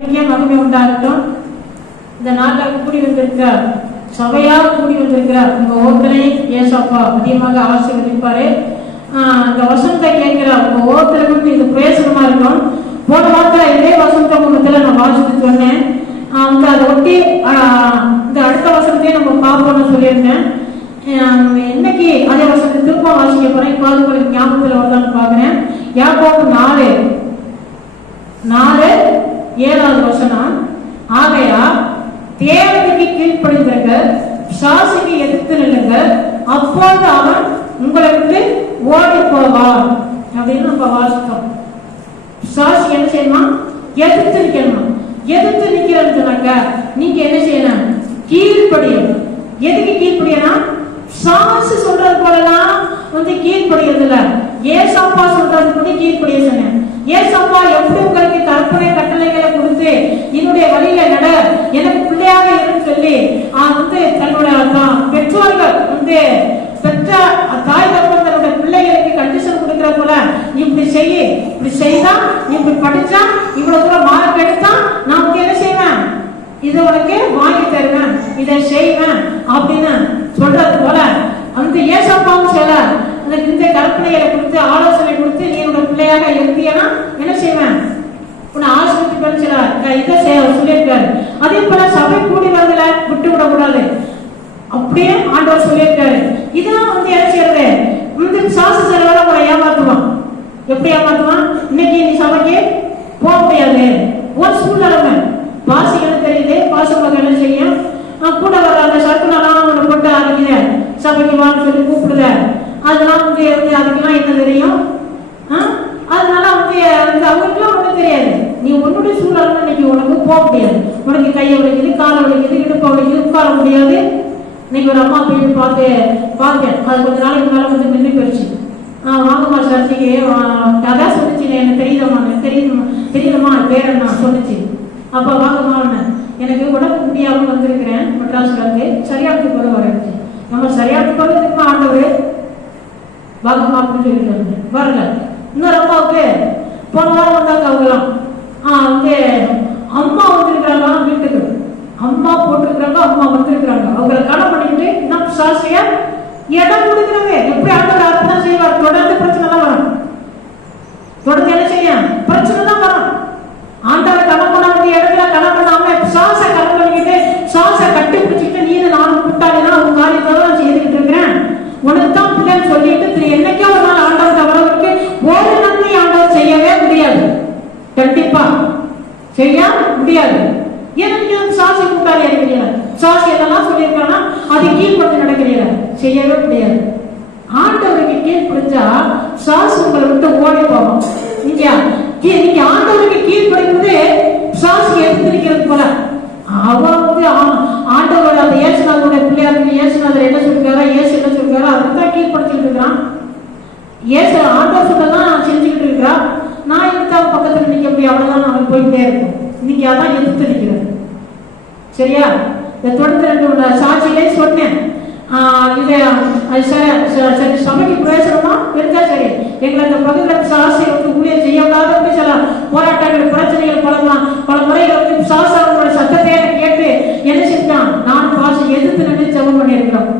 இங்கே மகிமை உண்டாகட்டும். இந்த நாட்டில் கூடி வந்திருக்கிற சபையாக கூடி வந்திருக்கிற உங்க ஓத்தனை ஏசப்பா அதிகமாக ஆசீர்வதிப்பாரு. ஆஹ் இந்த வசனத்தை கேட்கிற உங்க ஒவ்வொருத்தருக்கும் இது பிரயோசனமா இருக்கும் போன வாரத்தில் இதே வசந்த முகத்தில் நான் வாசித்து சொன்னேன் வந்து அதை ஒட்டி இந்த அடுத்த வசனத்தையும் நம்ம பார்ப்போம்னு சொல்லியிருந்தேன். இன்னைக்கு அதே வசனத்தை திரும்ப வாசிக்க போறேன். இப்போ அது ஞாபகத்தில் வருதான்னு பார்க்குறேன். யாக்கோபு நாலு ஏழாவது ஆகையா தேவனுக்கு கீழ்ப்படிந்திருங்க சாசிக்கு எதிர்த்து நில்லுங்க. அப்போது அவன் உங்களை விட்டு ஓடி போவான் அப்படின்னு நம்ம வாசித்தோம். சாசி என்ன செய்யணுமா? எதிர்த்து நிக்கணும்? எதிர்த்து நிக்கிறேன்னு சொன்னாங்க. நீங்க என்ன செய்யணும்? கீழ்ப்படியும் எதுக்கு கீழ்ப்படியணும்? சாசு சொல்றது போலலாம் வந்து கீழ்ப்படியறது இல்ல ஏசப்பா சொல்றது வந்து கீழ்ப்படிய சொன்னேன். ஏசப்பா எப்படி உங்களுக்கு கற்பனை கட்டளைகளை கொடுத்து என்னுடைய வழியில நட எனக்கு பிள்ளையாக இருந்து சொல்லி வந்து தன்னோட பெற்றோர்கள் வந்து பெற்ற தாய் தகவல் தன்னுடைய பிள்ளைகளுக்கு கண்டிஷன் கொடுக்கிற போல நீ இப்படி செய்ய இப்படி செய்தா இப்படி படிச்சா இவ்வளவு தூரம் மார்க் எடுத்தா நான் உனக்கு என்ன செய்வேன்? இது உனக்கு வாங்கி தருவேன் இதை செய்வேன் அப்படின்னு சொல்றது போல அந்த ஏசப்பாவும் சொல்ல இந்த கற்பனைகளை கொடுத்து ஆலோசனை பிள்ளையாக இருந்தீங்கன்னா என்ன செய்வேன்? உன்னை ஆசிரியர் சில இதை செய்ய சொல்லியிருக்காரு. அதே போல சபை கூடி வரதுல விட்டு விடக்கூடாது அப்படியே ஆண்டவர் சொல்லியிருக்காரு. இதெல்லாம் வந்து என்ன செய்யறது? இந்த சாசு செலவெல்லாம் உங்களை ஏமாத்துவான். எப்படி ஏமாத்துவான்? இன்னைக்கு நீ சபைக்கு போக முடியாது. ஒரு சூழ்நிலைமை. எனக்கு தெரியுது. பாசமாக என்ன செய்யும்? கூட வர அந்த சர்க்குலாம் உன்னை போட்டு அரைக்கிற சபைக்கு வான்னு சொல்லி கூப்பிடுத. அதெல்லாம் வந்து அதுக்கெல்லாம் என்ன தெரியும்? ஆ? கிடையாது. தெரியாது நீ உன்னுடைய சூழல் இன்னைக்கு உனக்கு போக முடியாது. உனக்கு கையை உடைக்குது காலை உடைக்குது இடுப்பை உடைக்குது உட்கார முடியாது. இன்னைக்கு ஒரு அம்மா போய் பார்த்து பார்த்தேன். அது கொஞ்ச நாளைக்கு மேலே கொஞ்சம் நின்று போயிடுச்சு. ஆ வாங்கம்மா சர்ச்சைக்கு அதான் சொல்லிச்சு எனக்கு தெரியுதம்மா எனக்கு தெரியுதும்மா தெரியுதம்மா பேர் என்ன சொல்லிச்சு அப்போ வாங்கம்மா எனக்கு உடம்பு முடியாமல் வந்திருக்கிறேன் மெட்ராஸ்ல இருந்து சரியானத்துக்கு கூட வரச்சு நம்ம சரியானத்துக்கு போல இருக்குமா ஆண்டவர் வாங்கம்மா அப்படின்னு சொல்லிட்டு வரல. இன்னொரு அம்மாவுக்கு போன வாரம் வந்தாங்க அவங்களாம் அங்கே அம்மா வந்திருக்கிறாங்களா? வீட்டுக்கு. அம்மா போட்டிருக்கிறாங்க அம்மா வந்திருக்கிறாங்க. அவங்களை கடன் பண்ணிக்கிட்டு நம் சாசிய இடம் கொடுக்குறாங்க? எப்படி ஆண்டவர் அர்த்தம் செய்வார்? தொடர்ந்து பிரச்சனை தான் வரும் தொடர்ந்து என்ன செய்ய பிரச்சனை தான் வரும் ஆண்டவர் கடன் பண்ண வேண்டிய இடத்துல கடன் பண்ணாம சாச கடன் பண்ணிக்கிட்டு சாச கட்டி பிடிச்சிட்டு நீ நானும் கூட்டாளினா உன் காரியத்தை தான் செய்துக்கிட்டு இருக்கிறேன் உனக்கு தான் பிள்ளைன்னு சொல்லிட்டு திரு என்னைக்கோ ஒரு நாள் ஆண்டவர் தவறவருக்கு ஒரு நன்மை ஆண்டவர் செய்யவே முடியாது கண்டிப்பா செய்ய முடியாது. எனக்கு சாசி கூட்டாளி அடிக்கிறீங்க சாசி எதெல்லாம் சொல்லியிருக்காங்கன்னா அது கீழ்பட்டு நடக்கிறீங்க. செய்யவே முடியாது. ஆண்டவருக்கு கீழ்ப்படிஞ்சா சாஸ் உங்களை விட்டு ஓடி போகும். இல்லையா? நீங்க ஆண்டவருக்கு கீழ்ப்படிப்பது சாசுக்கு சாஸ் நிக்கிறது போல. அவ வந்து ஆ- ஆண்டவர் அந்த இயேசுநாதனுடைய பிள்ளையாருக்கு இயேசுநாதர் என்ன சொல்லிருக்காரா இயேசு என்ன சொல்லிருக்காரோ அதுக்கு தான் கீழ்ப்படுத்திட்டு இருக்கிறான். இயேசு ஆண்டவர் சொன்னதான் நான் செஞ்சுக்கிட்டு இருக்கிறா நான் எடுத்து அவன் பக்கத்துல நிக்க முடியும் அவ்வளவுதான் நான் போயிட்டே இருக்கும். நீங்க அதான் எதிர்த்து நிற்கிறது சரியா? இந்த தொடர்ந்து ரெண்டு மூணு சாட்சியிலே சொன்னேன். இது சரி சபைக்கு பிரயோசனமா இருந்தா சரி. எங்களை அந்த பகுதியில் சாசை வந்து ஊழியர் செய்யக்கூடாது அப்படி சில போராட்டங்கள் பிரச்சனைகள் பல பல முறைகள் வந்து சாசாவோட சத்தத்தை எனக்கு கேட்டு என்ன செஞ்சான் நான் பாச எதிர்த்து நின்று ஜெபம் பண்ணியிருக்கிறோம்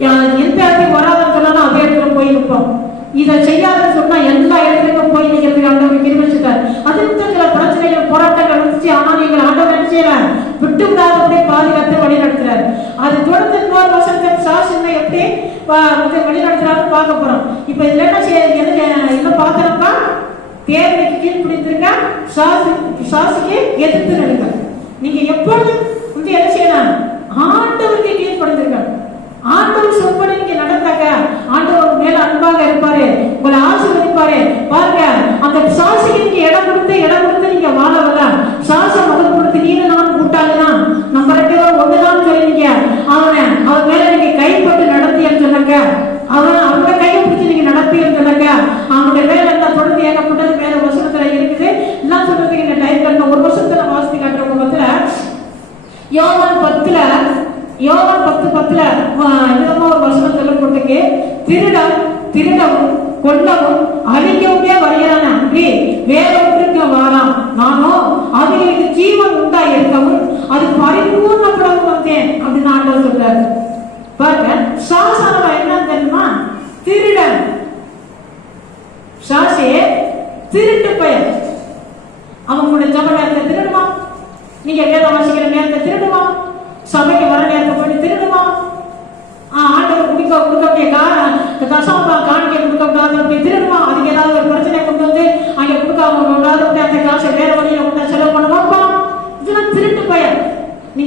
யா- எந்த இடத்துக்கு வராதுன்னு சொன்னா அதே இடத்துல போய் இருப்போம் இதை செய்யாதுன்னு சொன்னா எல்லா இடத்துக்கும் போய் நிக்கிறதுக்கு ஆண்டவர் கிருமிச்சிட்டார் அதுக்கு சில பிரச்சனைகள் போராட்டங்கள் வந்துச்சு ஆனா நீங்கள் ஆண்டவர் என்ன செய்யல விட்டு விடாதபடி பாதுகாத்து வழி நடத்துறாரு அது தொடர்ந்து இன்னொரு வருஷத்துக்கு சாசனை எப்படி வழி நடத்துறாரு பார்க்க போறோம். இப்ப இதுல என்ன செய்ய என்ன செய்ய- என்ன பார்த்தோம்னா தேவைக்கு கீழ்பிடித்திருக்க சாசு சாசுக்கு எதிர்த்து நிற்க நீங்க எப்பொழுது வந்து என்ன பத்துல என்னமோ ஒரு வருஷம் சொல்ல போட்டுக்கு திருடம் திருடவும் கொல்லவும் அழிக்கவுமே வருகிறான் அன்றி வேறொன்றுக்கு வாராம். நானும் இது ஜீவன் உண்டா இருக்கவும் அது பரிபூர்ண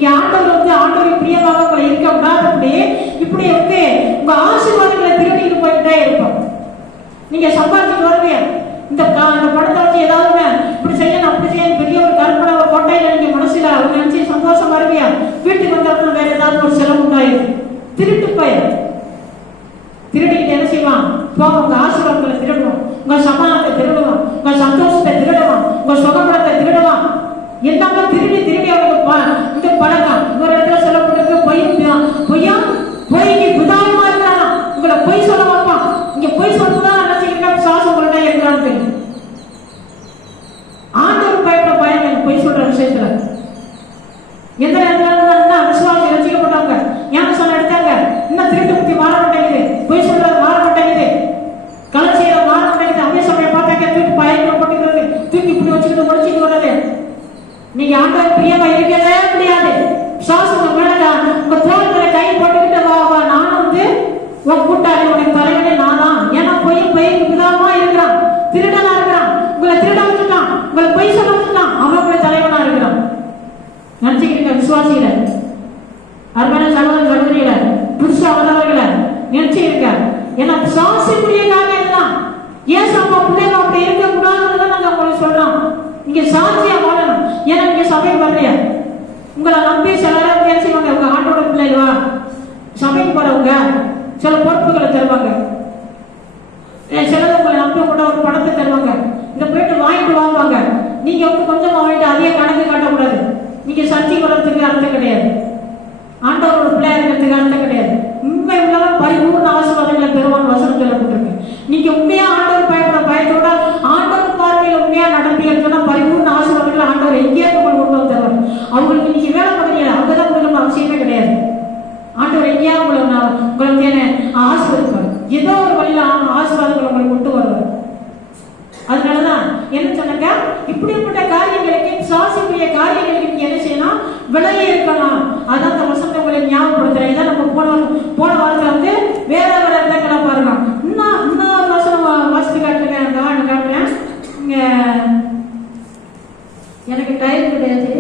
நீங்க ஆண்டவர் வந்து ஆண்டவர் பிரியமாக உங்களை இருக்க விடாதபடி இப்படி வந்து உங்க ஆசீர்வாதங்களை திருடிட்டு போயிட்டே இருப்போம். நீங்க சம்பாதிக்க வருவீங்க. இந்த இந்த படத்தை வச்சு ஏதாவது இப்படி செய்யணும் அப்படி செய்யணும் பெரிய ஒரு கற்பனை ஒரு கோட்டையில நீங்க மனசுல அவங்க நினைச்சு சந்தோஷம் வருவியா வீட்டுக்கு வந்தவங்க வேற ஏதாவது ஒரு செலவு உண்டாயிருக்கு திருட்டு போயிடும் திருடிக்கிட்டு என்ன செய்வான் போக உங்க ஆசீர்வாதங்களை திருடுவோம். உங்க சமாதானத்தை திருடுவோம். உங்க சந்தோஷத்தை திருடுவோம். உங்க சுகம் நீங்க பிரியமா இருக்கவே முடியாது சுவாசம் உங்க மேல உங்க தோழத்துல கை போட்டுக்கிட்டு வா வா. நானும் வந்து உன் கூட்டாளி உனக்கு தலைவனே நான் தான். ஏன்னா பொய் பொய் விதமா இருக்கிறான். திருடனா இருக்கிறான். உங்களை திருட வச்சுட்டான். உங்களை பொய் சொல்ல வச்சுட்டான். அவன் கூட தலைவனா இருக்கிறான். நினைச்சுக்கிறீங்க விசுவாசிகளை அருமையான சகோதர சகோதரிகளை புதுசா வந்தவர்களை நினைச்சுக்கிறீங்க ஏன்னா சுவாசிக்குரிய காரியம் தான் ஏன் அப்பா பிள்ளைங்க அப்படி இருக்க கூடாதுன்னு நாங்க உங்களுக்கு சொல்றோம். நீங்க சாட்சியா வாழணும் ஏன்னா உங்களை நம்பி சிலரா என்ன செய்வாங்க உங்க ஆட்டோட பிள்ளைகளா சபைக்கு போறவங்க சில பொறுப்புகளை தருவாங்க. சிலர் உங்களை நம்பி கூட ஒரு பணத்தை தருவாங்க. இந்த போயிட்டு வாங்கிட்டு வாங்குவாங்க. நீங்க வந்து கொஞ்சமா வாங்கிட்டு அதே கணக்கு காட்டக்கூடாது. நீங்க சர்ச்சை வர்றதுக்கு அர்த்தம் கிடையாது. ஆண்டவரோட பிள்ளையா இருக்கிறதுக்கு அர்த்தம் கிடையாது. உண்மை உள்ளவன் பரிபூர்ண ஆசீர்வாதங்களை பெறுவான் வசனம் சொல்லப்பட்டிருக்கு நீங்க உண்மையா ஆண்டவர் பயப்பட பயத்தோட ஆண்டவர் பார்வையில் உண்மையா நடப்பீங்கன்னு சொன்னா பரிபூர்ண ஆசீர்வாதங்களை ஆண்டவர் எங்கேயே உங்களுக்கு கொண்டு வந்து தருவார் அவங்களுக்கு நீங்க வேலை பண்ணுறீங்க அங்கதான் உங்களுக்கு அவசியமே கிடையாது ஆண்டவர் எங்கேயா உங்களை நான் உங்களுக்கு என்ன ஆசீர்வதிப்பார் ஏதோ ஒரு வழியில ஆ- ஆசீர்வாதங்களை உங்களுக்கு கொண்டு வருவார் அதனாலதான் என்ன சொன்னாங்க இப்படிப்பட்ட காரியங்களுக்கு சுவாசிக்கூடிய காரியங்களுக்கு நீங்க என்ன செய்யணும் விலகி இருக்கணும் அதான் அந்த வசந்த உங்களை ஞாபகப்படுத்துறேன். இதான் நம்ம போன போன வாரத்துல வந்து வேற வேற இடத்துல பாருங்க. இன்னும் இன்னொரு வசனம் வாசித்து காட்டுறேன் அந்த காட்டுறேன். எனக்கு டைம் கிடையாது.